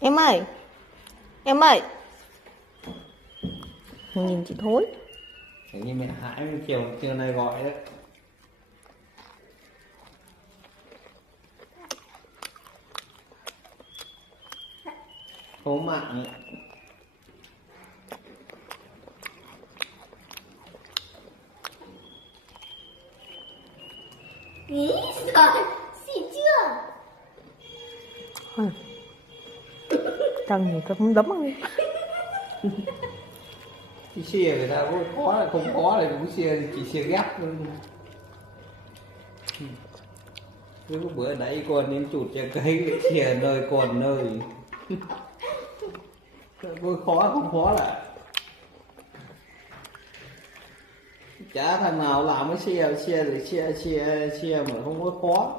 Em ơi, em ơi, nhìn chị Thối. Thế như mẹ Hải chiều nay gọi đấy. Số mạng. Ý giời, xịn chưa? Trần gì tôi cũng đấm ăn. Cái xìa người ta có là không có thì cũng xìa, chỉ xìa ghép thôi. Cái bữa nãy còn đến chụt cho cây xìa nơi còn nơi. Có khó không khó là chả thằng nào làm cái xìa mà không có khó.